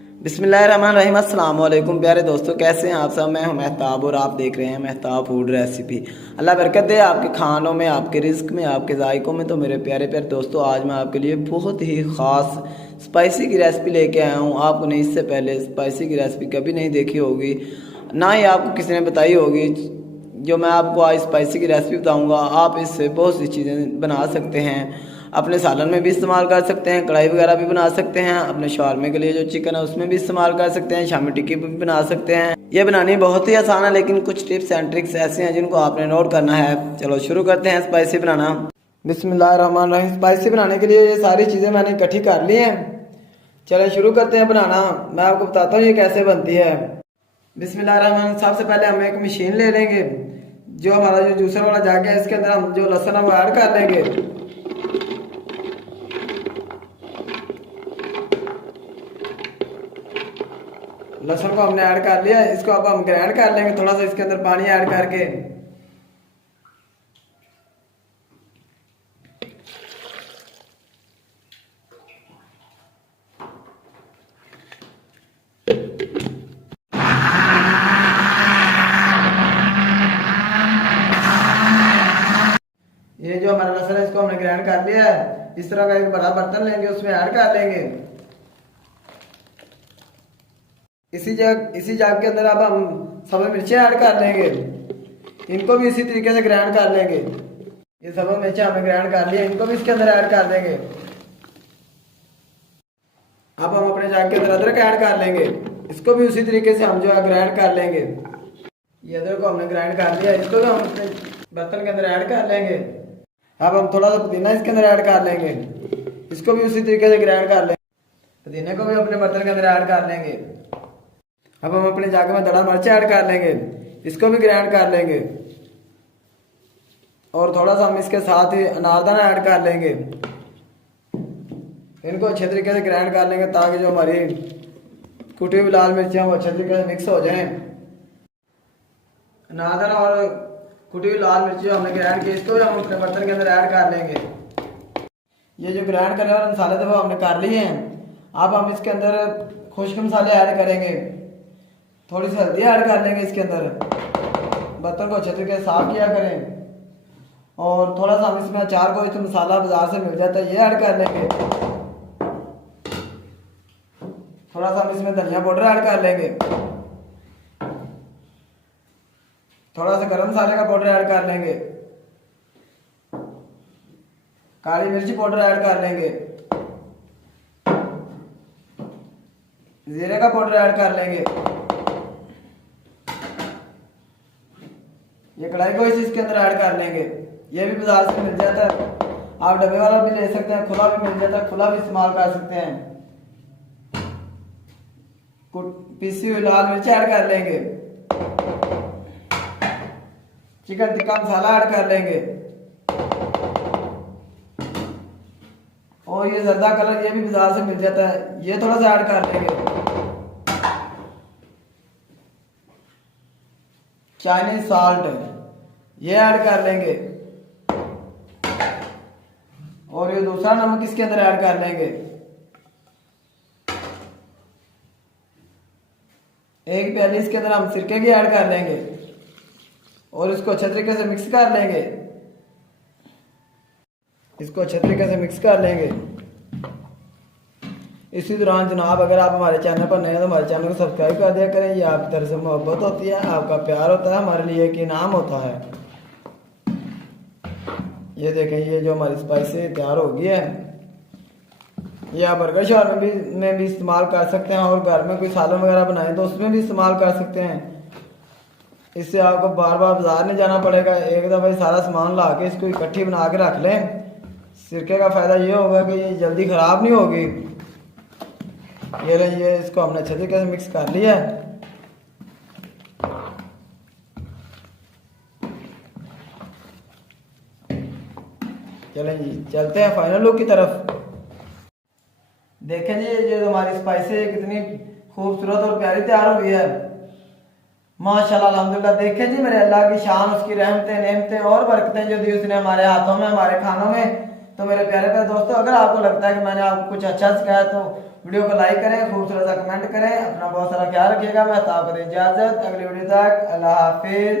बिस्मिल्लाहिर्रहमानिर्रहीम। अस्सलाम वालेकुम प्यारे दोस्तों, कैसे हैं आप सब। मैं हूं महताब और आप देख रहे हैं महताब फूड रेसिपी। अल्लाह बरकत दे आपके खानों में, आपके रिस्क में, आपके जायकों में। तो मेरे प्यारे प्यारे दोस्तों, आज मैं आपके लिए बहुत ही ख़ास स्पाइसी की रेसिपी लेके आया हूं। आपने इससे पहले स्पाइसी की रेसिपी कभी नहीं देखी होगी, ना ही आपको किसी ने बताई होगी। जो मैं आपको आज स्पाइसी की रेसिपी बताऊँगा, आप इससे बहुत सी चीज़ें बना सकते हैं। अपने सालन में भी इस्तेमाल कर सकते हैं, कढ़ाई वगैरह भी बना सकते हैं। अपने शॉर्मे के लिए जो चिकन है उसमें भी इस्तेमाल कर सकते हैं, शामी टिक्की भी बना सकते हैं। ये बनानी बहुत ही आसान है, लेकिन कुछ टिप्स एंड ट्रिक्स ऐसे हैं जिनको आपने नोट करना है। चलो शुरू करते हैं स्पाइसी बनाना। बिस्मिल्लाहिर्रहमानिर्रहीम। स्पाइसी बनाने के लिए ये सारी चीज़ें मैंने इकट्ठी कर ली हैं। चलें शुरू करते हैं बनाना। मैं आपको बताता हूँ ये कैसे बनती है। बिस्मिल्लाहिर्रहमानिर्रहीम। सबसे पहले हम एक मशीन ले लेंगे। जो हमारा जो जूसर वाला जग है, इसके अंदर हम जो लहसुन है वो ऐड कर लेंगे। लहसुन को हमने ऐड कर लिया, इसको अब हम ग्राइंड कर लेंगे थोड़ा सा इसके अंदर पानी ऐड करके। ये जो हमारा लहसुन है इसको हमने ग्राइंड कर लिया है। इस तरह का एक बड़ा बर्तन लेंगे, उसमें ऐड कर लेंगे। इसी जग के अंदर अब हम सब्ज़ मिर्चें ऐड कर लेंगे। इनको भी इसी तरीके से ग्राइंड कर लेंगे। ये सब्ज़ मिर्चें हमने ग्राइंड कर लिया, इनको भी इसके अंदर ऐड कर देंगे। अब हम अपने जग के अंदर अदरक ऐड कर लेंगे, इसको भी उसी तरीके से हम जो है ग्राइंड कर लेंगे। ये अदरक को हमने ग्राइंड कर लिया, इसको भी हम अपने बर्तन के अंदर ऐड कर लेंगे। अब हम थोड़ा सा पुदीना इसके अंदर ऐड कर लेंगे, इसको भी उसी तरीके से ग्राइंड कर लेंगे। पुदीने को भी अपने बर्तन के अंदर ऐड कर लेंगे। अब हम अपने जाग में दड़ा मिर्च ऐड कर लेंगे, इसको भी ग्राइंड कर लेंगे। और थोड़ा सा हम इसके साथ ही अनारदाना ऐड कर लेंगे। इनको अच्छे तरीके से ग्राइंड कर लेंगे ताकि जो हमारी कुटी हुई लाल मिर्चें वो अच्छे तरीके से मिक्स हो जाएं। अनारदाना और कुटी हुई लाल मिर्ची हमने ग्राइंड की, इसको भी हम अपने बर्तन के अंदर ऐड कर लेंगे। ये जो ग्राइंड करने वाले मसाले थे वो हमने कर लिए हैं। अब हम इसके अंदर खुश्क मसाले ऐड करेंगे, थोड़ी सी हल्दी ऐड कर लेंगे इसके अंदर। बर्तन को अच्छे तरीके से साफ किया करें। और थोड़ा सा हम इसमें अचार को जो मसाला बाजार से मिल जाता है ये ऐड कर लेंगे। थोड़ा सा हम इसमें धनिया पाउडर ऐड कर लेंगे। थोड़ा सा गरम मसाले का पाउडर ऐड कर लेंगे। काली मिर्ची पाउडर ऐड कर लेंगे। जीरे का पाउडर ऐड कर लेंगे। ये कढ़ाई को इसके अंदर ऐड कर लेंगे। ये भी बाजार से मिल जाता है, आप डब्बे वाला भी ले सकते हैं, खुला भी मिल जाता है, खुला भी इस्तेमाल कर सकते हैं। पीसी हुई लाल मिर्च ऐड कर लेंगे। चिकन टिक्का मसाला ऐड कर लेंगे। और ये जर्दा कलर ये भी बाजार से मिल जाता है, ये थोड़ा सा ऐड कर लेंगे। चाइनीज साल्ट ये ऐड कर लेंगे। और ये दूसरा नमक इसके अंदर ऐड कर लेंगे। एक प्याली इसके अंदर हम सिरके की ऐड कर लेंगे और इसको अच्छे तरीके से मिक्स कर लेंगे। इसको अच्छे तरीके से मिक्स कर लेंगे। इसी दौरान जनाब, अगर आप हमारे चैनल पर नए हैं तो हमारे चैनल को सब्सक्राइब कर दिया करें। ये आपकी तरफ से मोहब्बत होती है, आपका प्यार होता है, हमारे लिए एक इनाम होता है। ये देखें, ये जो हमारी स्पाइसी तैयार हो गई है। ये आप बर्गर शॉर्मे में भी इस्तेमाल कर सकते हैं, और घर में कोई सालन वगैरह बनाए तो उसमें भी इस्तेमाल कर सकते हैं। इससे आपको बार बार बाजार नहीं जाना पड़ेगा, एक दफ़ा सारा सामान ला के इसको इकट्ठी बना के रख लें। सिरके का फ़ायदा ये होगा कि ये जल्दी ख़राब नहीं होगी। ये इसको हमने अच्छे तरीके से मिक्स कर लिया है। चलें जी, चलते हैं फाइनल लुक की तरफ। देखें जी, ये जो हमारी स्पाइसी कितनी खूबसूरत और प्यारी तैयार हुई है, माशाल्लाह अल्हम्दुलिल्लाह। देखें जी, मेरे अल्लाह की शान, उसकी रहमतें, नेमतें और बरकतें जो दी उसने हमारे हाथों में, हमारे खानों में। तो मेरे प्यारे प्यारे दोस्तों, अगर आपको लगता है कि मैंने आपको कुछ अच्छा सिखाया तो वीडियो को लाइक करें, खूबसूरत सा कमेंट करें। अपना बहुत सारा ख्याल रखिएगा। मैं आपको इजाजत, अगली वीडियो तक, अल्लाह हाफिज।